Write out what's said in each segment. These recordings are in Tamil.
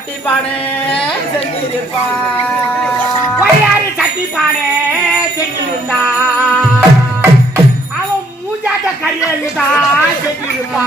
சட்டி பானை செஞ்சிருப்பா சட்டி பானை செஞ்சிருந்தா அவன் மூஞ்சாட்ட கரியதான் செஞ்சிருப்பா.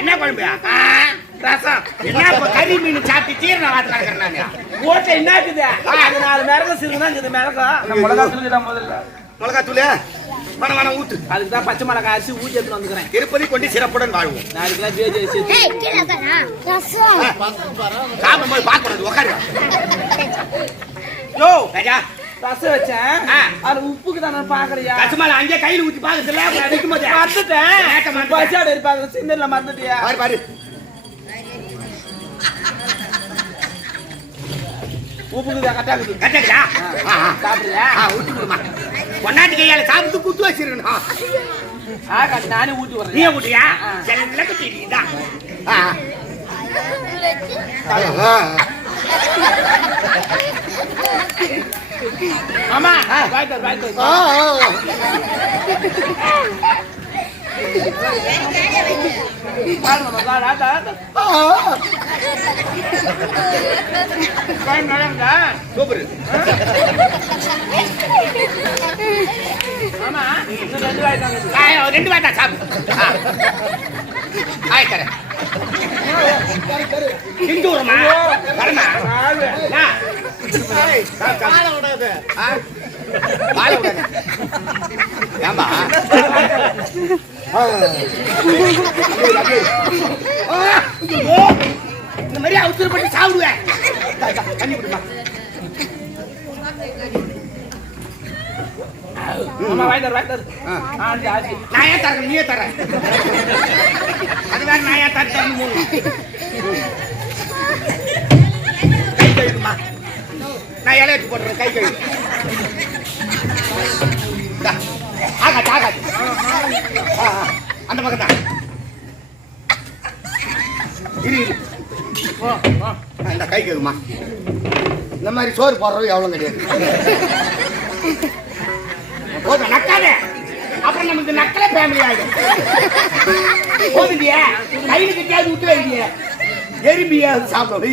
என்ன குழம்பு ரசம் என்ன கறி மீன் சாப்பிட்டு தீர்ன வாத்து கிடக்குறாங்க. ஓட்டை என்ன இருக்குது? 4 மிளகா சிறுதான் இருக்குது. மிளகா மிளகா தூள் முதல்ல மிளகா தூள் மன மன ஊத்து. அதுக்கு தான் பச்சை மிளகா அரிசி ஊற்றி எடுத்துட்டு வந்துக்கிறேன். திருப்பதி கொண்டு சிறப்புடன் வாழ்வோம். நாளைக்குலாம் சாப்பிடும்போது பார்க்கறது உட்காரு. யோ ராஜா ரசம் வச்சேன். அது உப்புக்கு தானே பாக்குறியா? கசுமால அங்கே கையில ஊத்தி பாக்குறதுல அடிக்கும் போது மறந்துட்டேன். பச்சாடு இருப்பாங்க சிந்தர்ல மறந்துட்டியா? பாரு பாரு உப்புக்கு கட்டாக்குது. கட்டாக்குதா? சாப்பிடுறியா? ஊத்தி கொடுமா. பொன்னாட்டி கையால சாப்பிட்டு குத்து வச்சிருக்கணும். நானே ஊட்டி வரேன். நீ ஊட்டியா? செல்ல குட்டிதான். ஆமா பாய்க்கர் பாய்க்கர். சூப்பர். ஆமா 2 வாய்தான் சாப்பிடு. ஆயிக்கிறேன் சிந்தூரமா வரமா வாழ விடாது. வாழ விடாது ஏம்பா இந்த மாதிரி அவசரப்பட்டு சாப்பிடுவேன். தண்ணி விடுமா. நான் ஏன் தரேன்? நீயே தரேன். அது வேற நான் ஏன் தரேன்? கை கழுவுமா. நான் இலை எடுத்து போடுறேன். கை கழுவு. ஆகாது ஆகாது. அந்த பக்கம் தான் இரு. இந்த கை கழுவுமா. இந்த மாதிரி சோறு போடுறது எவ்வளோ கிடையாது. போதும் நக்காதே. அப்புறம் நமக்கு நக்கல ஃபேமிலி ஆகிடும். போதுண்டியா கையில் கட்டியாவது விட்டு வைங்க. எறும்பியா சாப்பிட வை.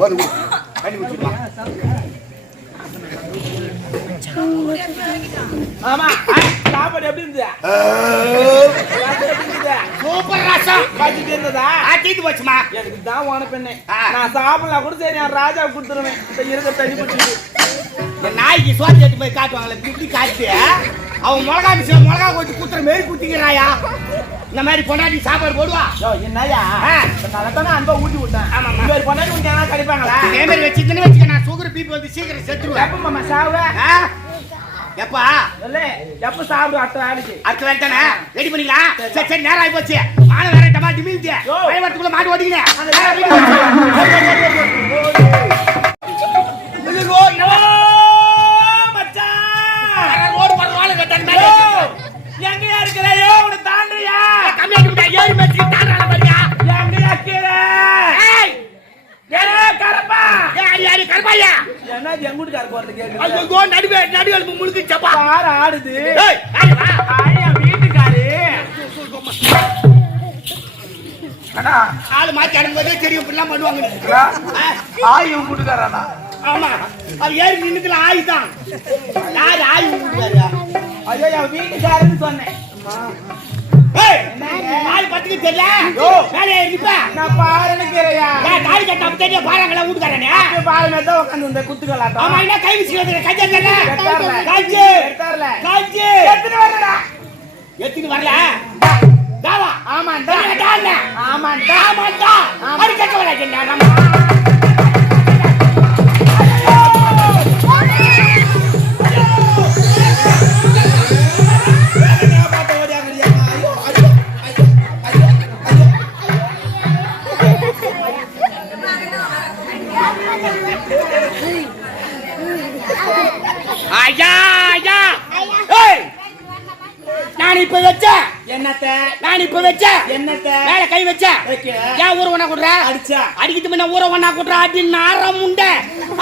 போதும் கண்ணி விட்டுமா. ஆமா சாப்பாடு எப்படி இருந்தது? சூப்பர் ரசம். பாத்துட்டு இருந்ததா? தீட்டு போச்சுமா. எனக்கு தான் ஓன பெண்ணே. நான் சாப்பிடலாம் கூட சரி என் ராஜா கொடுத்துருவேன். இருக்க தண்ணி பிடிச்சி நாய்க்கு சோறு எடுத்து போய் காட்டுவாங்களே இப்படி காட்டு. அவன் மிளகா மிஷின் மிளகா கொஞ்சம் குத்துற மாரி குத்திக்கிறாயா. இந்த மாதிரி பொண்டாட்டி சாப்பாடு போடுவா. என்னையா நல்லதானே அன்பா ஊட்டி விட்டேன். ஆமா பொண்டாட்டி விட்டு கிடைப்பாங்களா? அதே மாதிரி வச்சுக்கன்னு வச்சுக்க. நான் சுகர் பிபி வந்து சீக்கிரம் செத்துருவேன். எப்ப மாமா சாப்பிட? எப்பா எப்ப சாப்பிடு? அடுத்த வேலை தானே ரெடி பண்ணிக்கலாம். சரி சரி நேரம் ஆகி போச்சு. மாலை வேற டமாட்டி மீழ்த்தி பயவரத்துக்குள்ள மாட்டு ஓட்டிக்கிறேன். எங்கயா இருக்கிறையோ உன தாண்டியா? கம்மியா ஏறி மேட்சி தாண்டால பாரியா. எங்கயா இருக்கிற? கரப்பா யாரி கரப்பாயா? என்ன எங்கூட்டுக்கார போறது கேக்குது? ஐயோ நடுவே முழுக்கு சப்பா யார ஆடுது? ஏய் ஆயா ஆயா வீட்டுக்காரி. அண்ணா ஆளு மாத்தி அனுப்பும்போதே தெரியும் இப்படிலாம் பண்ணுவாங்க. ஆய் வீட்டுக்காரண்ணா. ஆமா அது ஏறி நின்னுக்குல ஆய் தான். யாரு ஆய் வீட்டுக்காரியா? ஐயோ என் வீட்டுக்காரன்னு சொன்னேன். ஏய் ஆள் பத்திக்கு தெரியல. வேலைய நிப்பா. நான் பாருங்கறியா. நான் தாடி கட்ட அப்படியே பாறாங்களா வீட்டுக்காரனே. பாரு மேல உட்கார்ந்து இந்த குத்துக்கலாட்ட. ஆமா என்ன கை விசிறது கஞ்ச தெரியல. கஞ்ச கஞ்ச எத்தின வரடா. எத்தின வரல. தாவா ஆமாண்டா. ஆமாண்டா ஆமாண்டா ஆமாண்டா அடி கட்ட வராங்க ஐயா ஐயா ஏய் நான் இப்ப வச்ச என்னத்த நான் இப்ப வச்ச என்னத்த மேல கை வச்ச வைக்க. ஏன் ஊர ஒண்ணா குடுற அடிச்சா அடிக்கிட்டு முன்ன ஊர ஒண்ணா குடுற அடி நாரம் உண்ட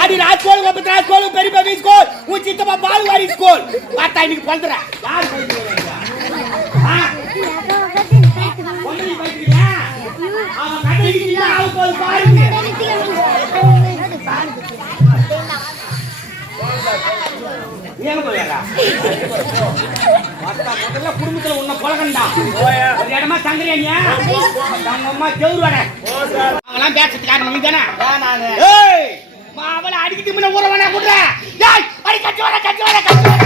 அடி ராஜ்கோல் கபத்ரா ஸ்கூல் பெரிய பி ஸ்கூல் உன் சித்தப்பா பால்வாடி ஸ்கூல் பார்த்தா இன்னைக்கு பண்ற யார் பண்றீங்க ஒண்ணு பண்றீங்க அவன் கடைக்கு ஆவுகோல் பாருங்க எங்க போயடா முதல்ல குடும்பத்துல உன்ன கொலகண்டா ஒரு இடமா தங்குறியா நம்ம அம்மா ஜெவுருவாட அவங்களாம் பேசுறது காரணம் நீ தானே ஏய் மாவள அடிக்கிட்டு முன்ன ஊரவனா குடுற டேய் அடி கட்டி வர கட்டி வர கட்டி வர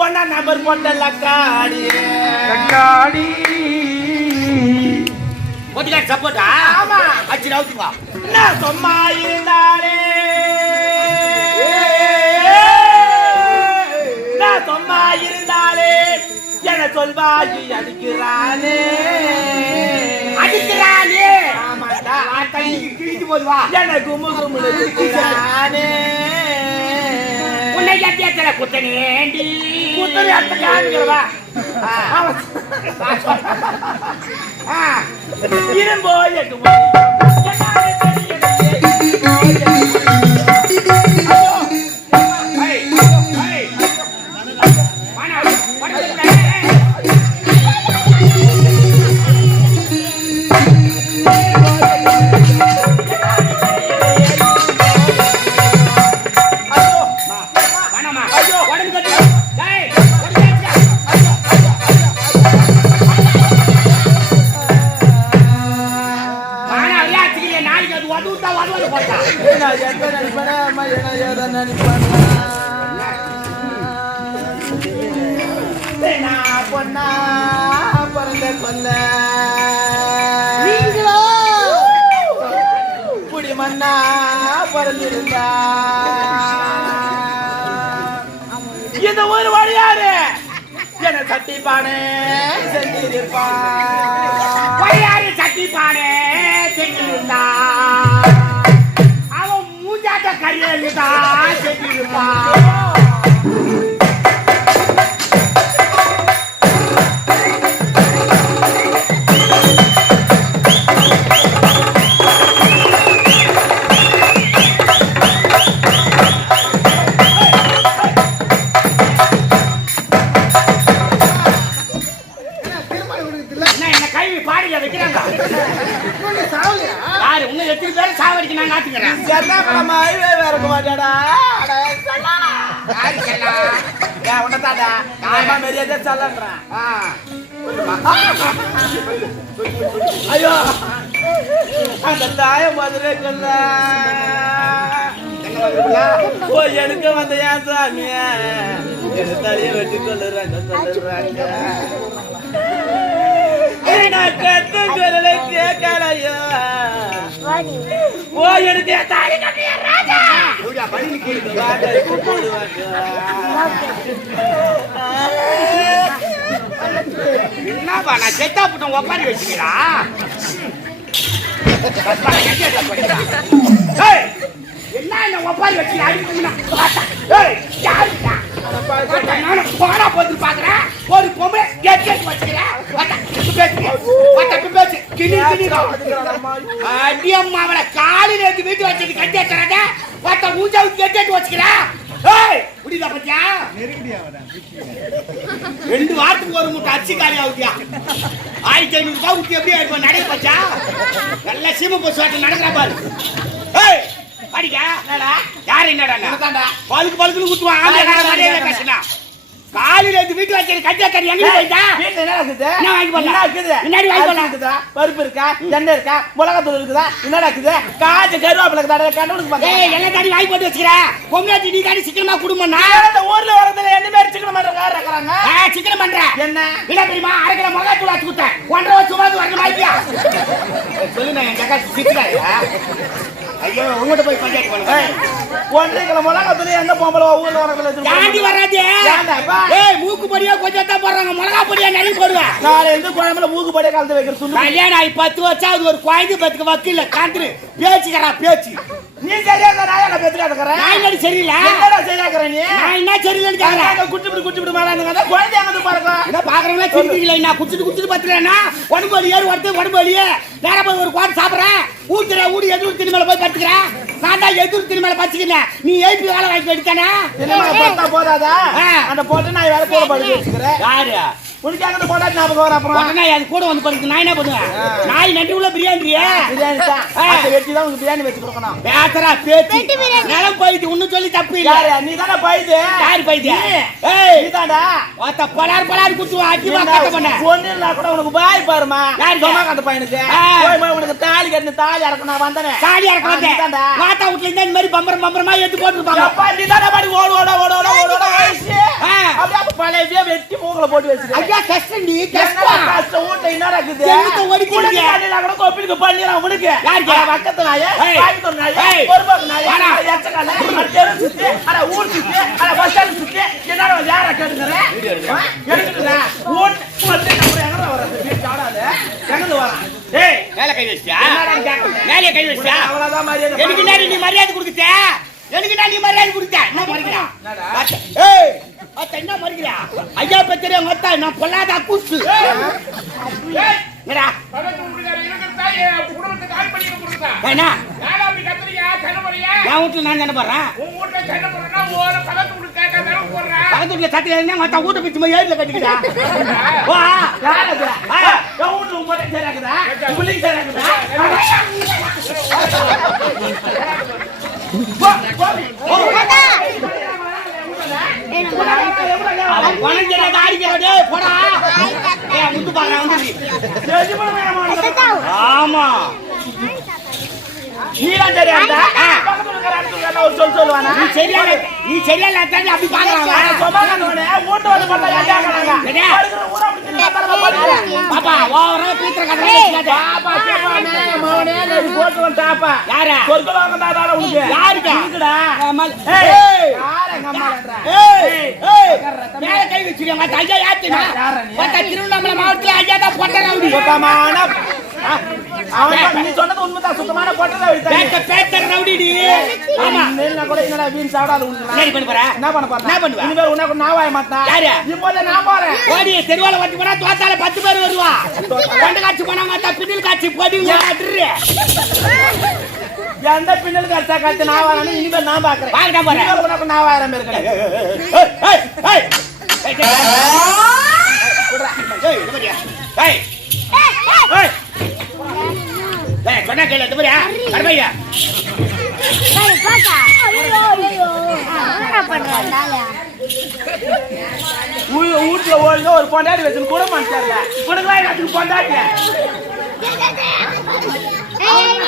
ஒன்னா நம்பர் போட்டல காடி கண்ணாடி ஒட்டிக்கார சப்போட்டா ஆமா அச்சி நவுத்துவா நான் சும்மா இருந்தாலே நான் சும்மா இருந்தாலே என சொல்வாயி அடிக்கிறானே அடிக்கிறானே ஆமாடா தண்ணி கிழித்து போதுவா என குமு குமுல அடிக்கிறானே உன்னை ஜத்தியத்துல குத்தனேண்டி குத்தனே அத்த காண்கிறவா இரும்போ எட்டு பொன்னா பிறந்த கொல்ல குடி மண்ணா பிறந்திருந்தா இந்த ஒரு வழியாரு என சட்டிப்பானே செஞ்சிருப்பா வழியாரு சட்டிப்பானே செஞ்சிருந்தா அவன் மூஞ்சாட்ட கரியல்தான் செஞ்சிருப்பா ஐயோ அந்த தாய மதுரை கொல்ல எனக்கு வந்த ஏன் சாமிய என் தலையை வெட்டி கொள்ளுறாங்க சொல்லுறாங்க கத்து குரலை கேட்கலையோ ஓ எனக்கு தாலி கட்டிய ராஜா என்னப்பா நான் செத்தா புட்டம் உட்காந்து வச்சுக்கிறா என்ன என்ன மாதிரி வச்சு அடிக்கணும். ஏய் யாருடா நானும் போனா போட்டு பாக்குறேன். ஒரு பொம்பளை கேட் வச்சுக்கிறேன். பேச்சு கிளி அடியம்மாவளை காலில் எடுத்து வீட்டு வச்சது கட்டி தரத பத்த ஊஞ்சாவுக்கு கேட்டு வச்சுக்கிறேன். ஏய் புரியுதா பத்தியா? 2 வாரத்துக்கு ஒரு முட்டை அச்சி காலி ஆகுதியா? 1500 ரூபாய் ஊத்தி எப்படி ஆயிடுவோம் நடை பச்சா? நல்ல சீம போச்சு வாட்டி நடக்கிறா பாரு. ஏய் அடிக்கா யாரு என்னடா பழுக்குன்னு குத்துவான். ஆளே கஷ்டா காலில இருந்து வீட்டு வச்சு கட்டியா கறி எங்க போயிட்டா? வீட்டுல என்ன இருக்குது? என்ன வாங்கி போடலாம்? என்ன இருக்குது? முன்னாடி வாங்கி போடலாம். இருக்குதா? பருப்பு இருக்கா? எண்ணெய் இருக்கா? மிளகாத்தூள் இருக்குதா? என்னடா இருக்குது? காஞ்ச கருவேப்பிலை இருக்குதா? கண்டுபிடிச்சு பாக்க. ஏய் எல்லாம் தாடி வாங்கி போட்டு வச்சுக்கற. பொங்கலாச்சி நீ தாடி சிக்கனமா குடும்பம்னா. இந்த ஊர்ல வரதுல என்ன பேர் சிக்கன பண்றங்க இருக்கறாங்க? சிக்கன பண்ற. என்ன? இல்ல தெரியுமா? 1/2 கிலோ மிளகாத்தூள் ஆச்சு குடுத்தேன். 1.5 ரூபாய் சும்மா வரணும் வாங்கியா? சொல்லுங்க என் கக்கா சிக்கறாயா? ஐயோ உங்கட்ட போய் பஞ்சாயத்து பண்ணுங்க. 1.5 கிலோ மிளகாத்தூள் எந்த பொம்பள ஊர்ல வரதுல தாண்டி வராதே. ஏய் மூக்கு பொடியா கொஞ்சம் தான் போடுறாங்க. மிளகா பொடியா நிறைய போடுவேன். நாளை இருந்து குழம்புல மூக்கு பொடியா கலந்து வைக்கிற சொல்லு. கல்யாணம் ஆகி 10 வருஷம் அது ஒரு குழந்தை பத்துக்கு வக்கீல்ல காந்துரு பேச்சுக்கறா பேச்சு. நீ சரியா நாயா பேச்சுக்கறற? நான் என்ன சரியில்லை? என்னடா சரியாக்கற நீ? நான் என்ன சரியில்லைன்னு கேக்குறேன். குச்சிபிடி மேலாங்க குழந்தை எங்க பாருங்க. என்ன பாக்குறவங்க சிரிக்கிறீங்களா? நான் குச்சிட்டு பத்துறேனா உடம்பு வலி ஏறு வரது உடம்பு வலி நேரா போய் ஒரு குவாட் சாப்பிடுறேன். ஊத்துற ஊடி எதிர் திரு மேல போய் படுத்துக்கிறேன். நான் தான் எதிர் திரு மேல படுத்துக்கிறேன். நீ ஏபி வேலை வாங்கி எடுத்தானே என்ன பார்த்தா போதாதா? அந்த போட்டு நான் வேற கூட படுத்து வச்சுக்கிறேன். யாரு புடிக்காங்க போடா ஞாபகம் வர அப்புறம் உடனே அது கூட வந்து படுத்து நான் என்ன பண்ணுவேன்? நாய் நண்டு உள்ள பிரியாணி தான் அந்த வெட்டி தான் உங்களுக்கு பிரியாணி வெச்சு கொடுக்கணும். பேட்டரா பேட்டி நலம் போயிடு இன்னும் சொல்லி தப்பு இல்ல. யாரு நீ தான போயிடு? யார் போயிடு? ஏய் நீ தான்டா வாத்த பலார் குத்து ஆட்டி வா கட்ட பண்ண ஒண்ணு கூட உனக்கு பாய் பாருமா. யார் சொன்னா கட்ட பையனுக்கு போய் உனக்கு தாலி கட்ட தாலி அறக்க நான் வந்தனே. தாலி அறக்க வந்தேன் வாத்தா வீட்ல இந்த மாதிரி பம்பரமா எடுத்து போட்டுருப்பாங்க. அப்பா நீ தான பாடி ஓட ஓய்சி அப்படியே பழைய வெட்டி மூங்கல போட்டு வச்சிரு. ஐயா கஷ்டண்டி கஷ்டம் ஊட்ட என்ன இருக்குது? செஞ்சுட்டு ஓடிக்கிறீங்க. காலையில கூட கோப்பிலுக்கு பண்ணிரா உனக்கு. யாருக்கு? பக்கத்து நாயே பாய்க்கு நாயே பொறுப்பாக்கு நாயே எச்சகால அடேரு சுத்தி அட ஊர் சுத்தி அட பஸ்டாண்ட் சுத்தி என்னடா யார கேக்குற? எடுக்குடா ஓட் வந்து நம்ம எங்கடா வரது? வீட் ஆடாத எங்கது வர? டேய் மேல கை வச்சியா? என்னடா கேக்குற? மேல கை வச்சியா? அவ்வளவுதான் மரியாதை. எனக்கு நீ மரியாதை கொடுத்த? எனக்கு நீ மரியாதை கொடுத்த? என்ன மரியாதை? ஏய் அத்த என்ன மரியாதை? ஐயா பத்திரே மொத்த நான் பொல்லாத அக்குஸ். என்னடா? பக்கத்து ஊர்ல இருக்கிற தாயே குடும்பத்துக்கு ஆள் பண்ணி கொடுத்தா. என்ன? யாரா அப்படி கத்துறியா? கண்ணமரியா? நான் வீட்ல நான் என்ன பண்றேன்? உன் வீட்ல என்ன பண்றேன்னா ஓர பக்கத்து ஊருக்கு கேட்காம போறேன். பக்கத்து ஊர்ல சத்தியன்னா மத்த வீட்டு பிச்சு போய் ஏர்ல கட்டிக்கிட்டா. வா யாரா அது? நான் வீட்ல உம்மட்ட சேராக்குதா? புள்ளிக்கு சேராக்குதா? போடா வணங்கற தாடிக்கடே போடா. ஏய் முத்து பாறா வந்து. ஆமா நீதான் சரியாடா. பக்கத்துல இருக்கிற ஆளுங்க ஒரு சொல்லுவானா? நீ சரியால தாண்டி அப்படி பாக்குறாங்க. சொமானோனே ஓட்டு வந்து பார்த்தா யாக்காறாங்க. அடுக்குற ஊரா பிடிச்சு பாப்பா ஓவரா பீத்ர கட்டறே. பாப்பா கேவானே மவனே நீ போட்டு வந்தாப்பா. யாரா? சொர்க்கலோக தாதால உனக்கு. யாருக்கு? இருக்குடா. ஏய் யாரே நம்மளன்றா? ஏய் மேல கை வச்சிருங்க. மத்த ஐயா யாத்தினா? மத்த திருவண்ணாமலை மாவட்டத்துல ஐயா தான் பொட்டரவுடி. சுத்தமான அவன் நீ சொன்னது உண்மைதான். சுத்தமான பொட்டரவுடி. பேட்ட ரவுடிடி. ஆமா நீங்க கூட என்னடா வீண் சாவடாத உன்ன. சரி பண்ண போற? என்ன பண்ண போற? என்ன பண்ணுவ? இனிமே உனக்கு நான் வாய மாட்டேன். யாரு? இப்போதே நான் போறேன். ஓடி தெருவால வந்து போனா தோத்தால 10 பேர் வருவா. கொண்ட காட்சி போனா மாட்டா பின்னல் காட்சி போடி ஓடுறே. எந்த பின்னல் காட்சி காட்சி நான் வரணும். இனிமே நான் பாக்குறேன். வாங்க போறேன். உனக்கு நான் வாயற மாதிரி இருக்கே. ஏய் ஏய் குடுறா. ஏய் இது பாரியா? ஏய் ஏய் ஏய் கொண்டா கேள இது பாரியா? கர்மையா ஏய் பாக்கா. ஐயோ என்ன பண்றானால? ஊட்ல ஓடுங்க ஒரு பொண்டாடி வெச்சு கூட மாட்டாங்க. குடுங்கடா எனக்கு பொண்டாடி. ஏய்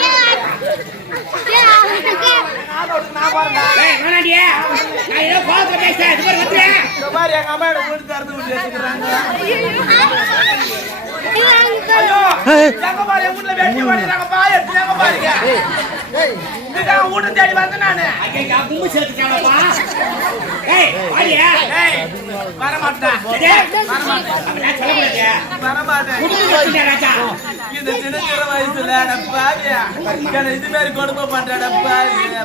நான் பாருடா. ஏய் வேணாடியே. நான் ஏதோ பாத்து பேசறேன். இது பாரு வந்துறேன். இந்த மாதிரி எங்க அம்மா எனக்கு வீட்டு தரது விட்டு வச்சிருக்காங்க. ஐயோ எங்க பாரு வீட்ல வெட்டி வடிறாங்க பா. எங்க பாருங்க. ஏய் இதுக்கு வீட்டு தேடி வந்த நானு. அங்க கும்பு சேர்த்துட்டானப்பா. ஏய் வாடியா. ஏய் வர மாட்டடா. டேய் வர மாட்டடா. அப்ப நான் சொல்ல மாட்டேன். வர மாட்டேன். குடுங்க வச்சிட்டா ராஜா. இந்த சின்ன சின்ன வயசுல பாவியா இது மாதிரி கொடுமை பண்ற பாவியா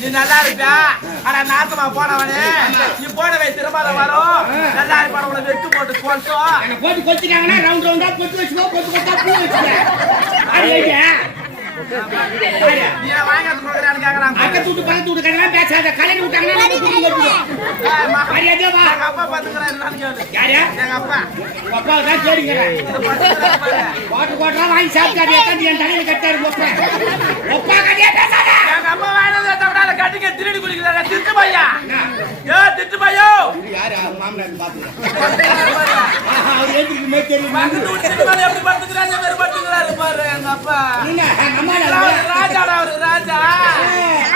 நீ நல்லா இருக்கா ஆனா நாசமா போனவனே நீ போனவை திரும்ப வரும் நல்லா இருப்பான உங்களை வெட்டு போட்டு கொல்லும் போட்டு கொத்திட்டாங்கன்னா ரவுண்ட் ரவுண்டா கொத்து வச்சுக்கோ கொத்து கொத்தா பூ வச்சுக்க நீ வாங்க சொல்றான்னு கேக்குறாங்க அக்க தூட்டு பல தூட்டு கண்ணெல்லாம் பேசாத கலரி விட்டாங்கன்னா தூட்டு கட்டுவோம் மரியாதை வா எங்க அப்பா பாத்துக்கிறேன் என்னன்னு கேளு யாரா எங்க அப்பா உங்க அப்பா தான் கேடுங்கிறேன் கோட்டு கோட்டா வாங்கி சாப்பிட்டாரு எத்தனை என் தலையில கட்டாரு ஒப்பா கட்டியா பேசாத எங்க அம்மா வாங்கினதை தவிர கட்டிக்க திருடி குடிக்கிறாங்க திட்டு பையா ஏ திட்டு பையோ யாரு மாமனார் பாத்துங்க அவர் ஏத்துக்குமே தெரியும் பக்கத்து வீட்டு மேல எப்படி படுத்துக்கிறாங்க வேற படுத்துக்கிறாரு பாரு எங்க அப்பா ராஜாடா அவரு ராஜா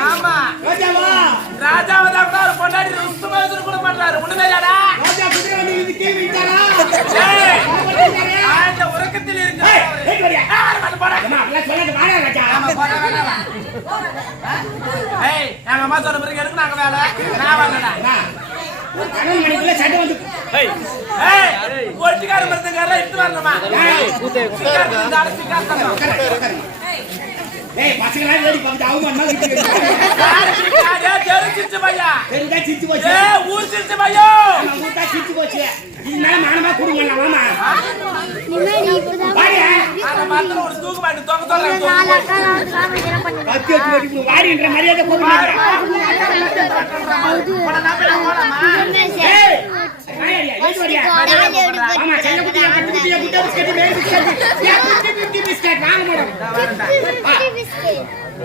ஆமா ராஜாவா ராஜாவை தான் ஒரு பொண்டாடி சுத்தமா வச்சு கூட பண்றாரு ஒண்ணுமே இல்லடா ராஜா குதிரை வண்டி இது கீழ விட்டாரா அந்த உறக்கத்தில் இருக்கு ஏய் வரியா போடா அம்மா அதெல்லாம் சொல்லாத வாடா ராஜா ஆமா போடா ஏய் எங்க அம்மா சொன்ன பிறகு எனக்கு நாங்க வேலை நான் வரலடா கண்ணன் மணிக்குள்ள சண்டை வந்து ஏய் ஏய் ஒட்டிக்கார மரத்துக்காரல இட்டு வரணுமா ஏய் பசங்களா வேடி பார்த்து அவமானமா கிட்ட யாரே தெரிஞ்சிச்சு பையா தெரிஞ்சா சிச்சு போச்சு ஏய் ஊர் சிச்சு பையோ நான் ஊட்டா சிச்சு போச்சு இதனால மானமா குடுங்க மாமா நிமே நீ இப்பதான் வாடியா அந்த மரத்துல ஒரு தூக்கு மாட்டி தொங்க தொங்க நாலா கால என்ன பண்ணு கத்தி வெட்டி வாடின்ற மரியாதை கூப்பிடுங்க போடா நம்பிடா போலாமா ஏய் வாடியா ஏய் வாடியா மாமா செல்ல குட்டியா குட்ட பிஸ்கட் மேல் பிஸ்கட் யா குட்டி பிஸ்கட் வாங்க மேடம்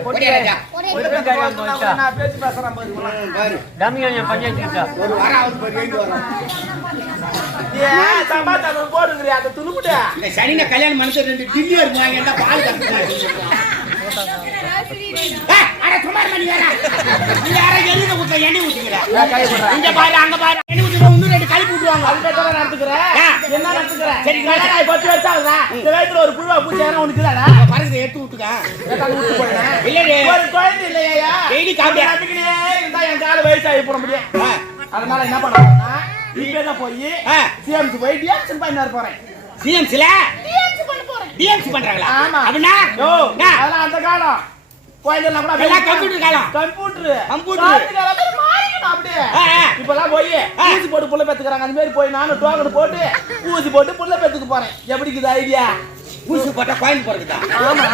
போடியா ராஜா நான் பேசி பேசுறேன் பாரு டமியா பஞ்சாயத்து ஒரு வாரம் ஆகுது பாரு ஏய் வரோம் ஏய் சம்பாதன போடுங்கறியா அந்த துணுக்குடா இந்த சனின கல்யாணம் மனுஷன் ரெண்டு டில்லியர் வாங்கிட்டா பால் கட்டுறாங்க அட குமார் மணி வேற நீ யார எரித ஊத்த எண்ணெய் ஊத்துங்கடா கை போடுறா இங்க பாரு அங்க பாரு எண்ணெய் ஊத்துறோம் இன்னும் ரெண்டு கை ஊத்துவாங்க அதுக்கு தர நடந்துக்கற என்ன நடந்துக்கற சரி நான் பத்தி வச்சாங்களா இந்த வயித்துல ஒரு புழுவா பூச்சி ஏற உனக்குதாடா பாருங்க எடுத்து ஊத்துங்க ஏதா ஊத்து போறேன் இல்லடே ஒரு குழந்தை இல்லையா டெய்லி காப்பியா அதுக்குனே இருந்தா என் கால வயசாகி போட முடியும் அதனால என்ன பண்ணறேன்னா இப்ப போய் சிஎம்சி போய் டிஎம்சி பண்ண போறேன் சிஎம்சில டிஎம்சி பண்ண போறேன் டிஎம்சி பண்றாங்களா ஆமா அப்படினா யோ அதெல்லாம் அந்த காலம் கோயிலெல்லாம் கூட எல்லாம் கம்ப்யூட்டர் காலம் கம்ப்யூட்டர் மாறிக்கணும் அப்படியே இப்பெல்லாம் போய் ஊசி போட்டு புள்ள பெத்துக்கிறாங்க அந்த மாதிரி போய் நானும் டோக்கன் போட்டு ஊசி போட்டு புள்ள பெத்துக்கு போறேன் எப்படி இருக்குது ஐடியா ஊசி போட்டா கோயில் போறதுதா ஆமா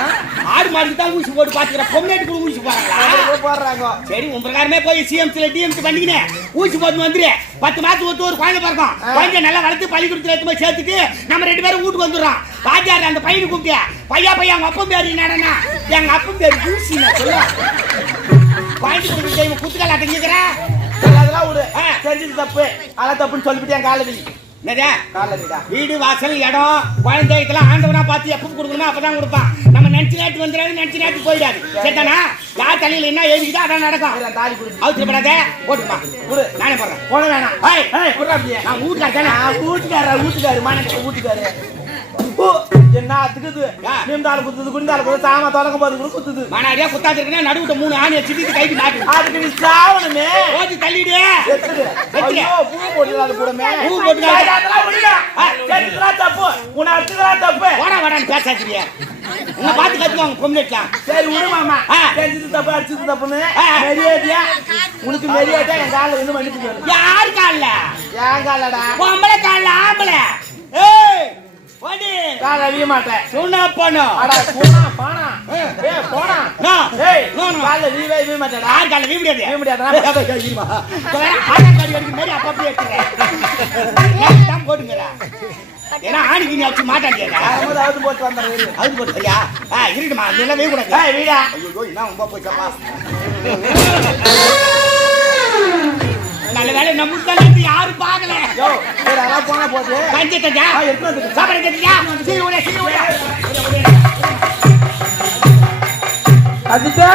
ஆடு மாடுக்கு தான் ஊசி போட்டு பாத்துக்கிற பொம்மைக்கு ஊசி போறாங்களா போடுறாங்க சரி உங்க பிரகாரமே போய் சிஎம்சில டிஎம்சி பண்ணிக்கினே ஊசி போட்டு வந்துரு 10 மாசத்துக்கு ஒரு குழந்தை பிறக்கும் குழந்தை நல்லா வளர்த்து பள்ளிக்கூடத்துல எடுத்து போய் சேர்த்துட்டு நம்ம 2 பேரும் வீட்டுக்கு வந்துடுறோம் ராஜார் அந்த பையனை கூப்பிட்டியா பையா அவங்க அப்பன் பேரு என்னடா எங்க அப்பன் பேரு ஊசி நான் சொல்ல குழந்தை கொடுத்து குத்துக்கலாட்டம் கேட்கிறேன் அதெல்லாம் விடு தெரிஞ்சது தப்பு அதெல்லாம் தப்புன்னு சொல்லிவிட்டு என் காலடி வீடு வாசல் இடம் குழந்தைக்கெல்லாம் ஆண்டவனா பார்த்து எப்ப கொடுக்கணுமோ அப்பதான் கொடுப்பான் நம்ம நினைச்சு நேரத்து வந்துடாது நினைச்சு நேரத்து போயிடாது சரிதானா யார் தலையில என்ன எழுதிக்கிட்டோ அதான் நடக்கும் அவசரப்படாத போட்டுமா நானே போடுறேன் போன வேணாம் நான் வீட்டுக்காரர் வீட்டுக்காரு மாநில வீட்டுக்காரு என்ன அத்துக்குது நிமிந்தால குத்துது குடிந்தால குத்து சாமா தொலைக்கும் போது கூட குத்துது மனாரியா குத்தாது இருக்குன்னா நடுவுட்ட 3 ஆணியை சிட்டிட்டு கைக்கு மாட்டு அதுக்கு நீ சாவணுமே ஓட்டி தள்ளிடு ஐயோ பூ போட்டுறாது கூடமே பூ போட்டுறாது அதெல்லாம் விடுங்க சரிங்களா தப்பு உன்னை அடிச்சதெல்லாம் தப்பு வாடான்னு பேசாதீங்க உன்னை பார்த்து கத்துவாங்க பொம்மைக்கலாம் சரி விடு மாமா செஞ்சது தப்பு அடிச்சது தப்புன்னு மரியாதையா உனக்கு மரியாதையா என் காலில் வந்து மன்னிப்பு யார் காலில் என் காலடா பொம்பளை காலில் ஆம்பளை ஏய் ஓடி கால அழிய மாட்டேன் சொன்னா போனோம் அடா போனா பானா ஏய் போனா ஏய் கால வீவே மாட்டடா யார் காலில் வீ முடியாது வீ முடியாதா இருமா ஆதார் கார்டு எடுக்க மாதிரி அப்பப்பே எடுத்துறேன் தான் போட்டுங்கடா ஏன்னா ஆணிக்கு நீ அடிச்சு மாட்டாண்டியா அவுது போட்டு வந்தேன் அவுது போட்டு சரியா இருட்டுமா இதெல்லாம் வே கூடாது வீடா ஐயோ என்ன ரொம்ப போச்சப்பா நல்ல வேலை நம்ம தள்ளி யாரும் பார்க்கல யோ அதெல்லாம் போனா போது பஞ்சத்தா எடுத்து சாப்பாடு கேட்டியா சீவுடே அதுக்கு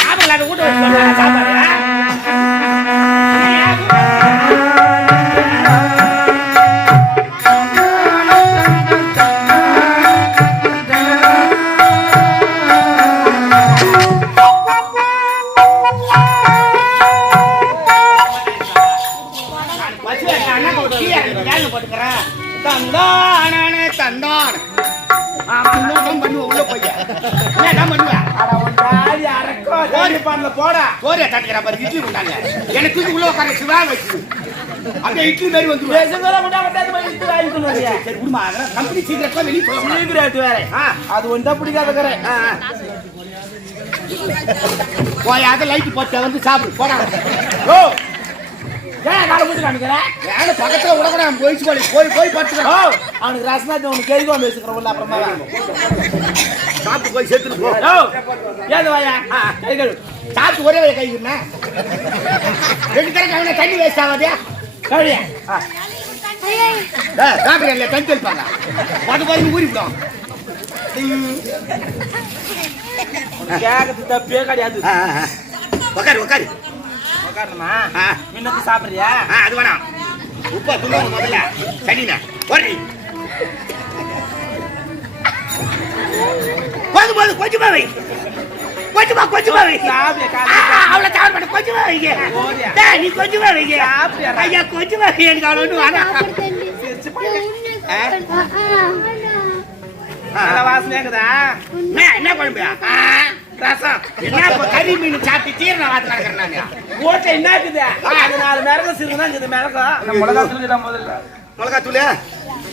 சாப்பிடலாம் வீட்டு வச்சு சாப்பாடு வச்சு அண்ணா போட்டுக்கிறேன் தந்தானே தந்தான் இன்னும் பண்ணுவேன் உள்ள போய் என்ன பண்ணுவேன் போடா சோரியா தட்டுக்கிற மாதிரி இட்லி கொண்டாங்க எனக்கு தூக்கி உள்ள உட்கார சிவா வச்சு அப்படியே இட்லி மாதிரி வந்து சரி குடும்பம் அதெல்லாம் கம்பெனி சீக்கிரட்டா வெளியே போகலாம் சீக்கிரட் வேற அது ஒன்றா பிடிக்காத போய் அதை லைட்டு போட்டு வந்து சாப்பிடு போடா ஓ ஏன் காலை மூச்சு காமிக்கிறேன் வேலை பக்கத்துல உடக்கூடாது போயிச்சு போய் போய் போய் படுத்துக்கிறோம் அவனுக்கு ரசனாத்தி உனக்கு கேள்வி பேசுக்கிறோம்ல அப்புறமா சாப்பிட்டு போய் சேர்த்துட்டு போ ஏது வாயா கைகள் சாப்பிட்டு ஒரே வய கைக்குண்ணா 2 தடவை கவனம் தண்ணி வேஸ்ட் ஆகாதே கழியா காப்பிடல தண்ணி தெளிப்பாங்க பாட்டு ஊறிவிடும் கேட்கறது தப்பே கிடையாது உக்காரு உக்காரு உட்காரணுமா இன்னும் சாப்பிடுறியா அது வேணாம் உப்பா துள்ளுவாங்க முதல்ல சனினா ஓடி போது போது கொஞ்சமா வை கொஞ்சமா வை அவ்வளோ சாப்பிட மாட்டேன் கொஞ்சமா வைங்க நீ கொஞ்சமா வைங்க ஐயா கொஞ்சமா வை எனக்கு அவ்வளோ ஒன்றும் வேணாம் நல்ல வாசனையாக்குதா என்ன குழம்பு ரசம் என்ன கறி மீன் சாப்பிட்டு தீர்ன வாத்து நடக்கிறேன் நான் ஓட்டை என்ன இருக்குது அது 4 மிளகா சிறுதான் இருக்குது மிளகா மிளகா தூள் முதல்ல மிளகா தூள்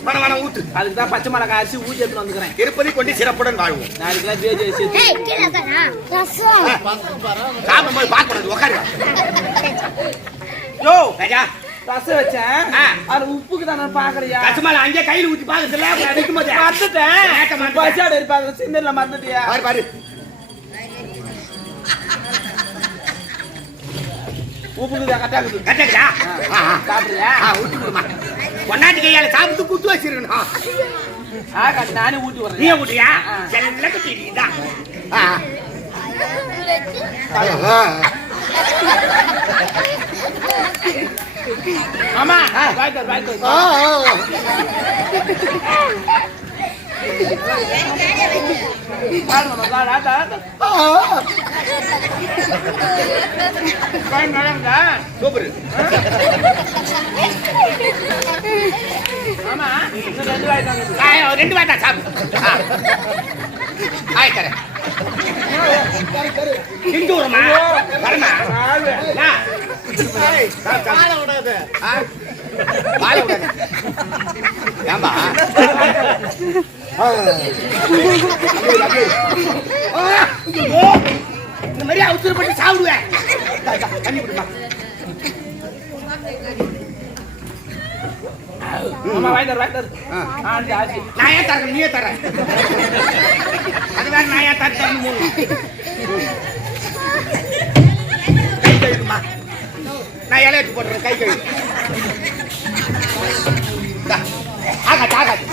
வேணாம் ஊத்து அதுக்கு தான் பச்சை மிளகா அரிசி ஊற்றி எடுத்துன்னு வந்துக்கிறேன் திருப்பதி கொண்டு சிறப்புடன் வாழ்வோம் நாளைக்கு பேஜ் சாப்பிடும்போது பார்க்கக்கூடாது உட்காரு யோ ராஜா ரசம் வச்சேன் அது உப்புக்கு தான் நான் பாக்குறியா கசுமால அங்கே கையில் ஊற்றி பார்க்கறதுல அடிக்கும் போது மறந்துட்டேன் பச்சாடு இருப்பாங்க சிந்தர்ல மறந்துட்டியா பாரு உப்புக்கு கட்டாக்குது கட்டா சாப்பிடுறியா ஊற்றி கொடுமா பொன்னாட்டி கையால சாப்பிட்டு குத்து வச்சிருக்கணும் நானே ஊட்டி வரேன் நீ ஊட்டியா செல்ல கட்டிதான் ஆமா வாய்க்கர் சூப்பர் ஆமா 2 வாய்க்கா சாப்பிடு ஆயிட்டறேன் இந்தூரமா வரமா பால விடாத ஏம்பா இந்த மாதிரி அவசரப்பட்டு சாப்பிடுவேன் தண்ணி விடுமா வாய்க்கர் நான் ஏன் தரேன் நீயே தரேன் அது வேற நான் ஏன் தரேன் கை கழுவுமா நான் இலையத்து போடுறேன் கை கழுவு ஆகாது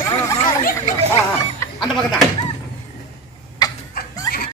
அந்த பக்கம் தான்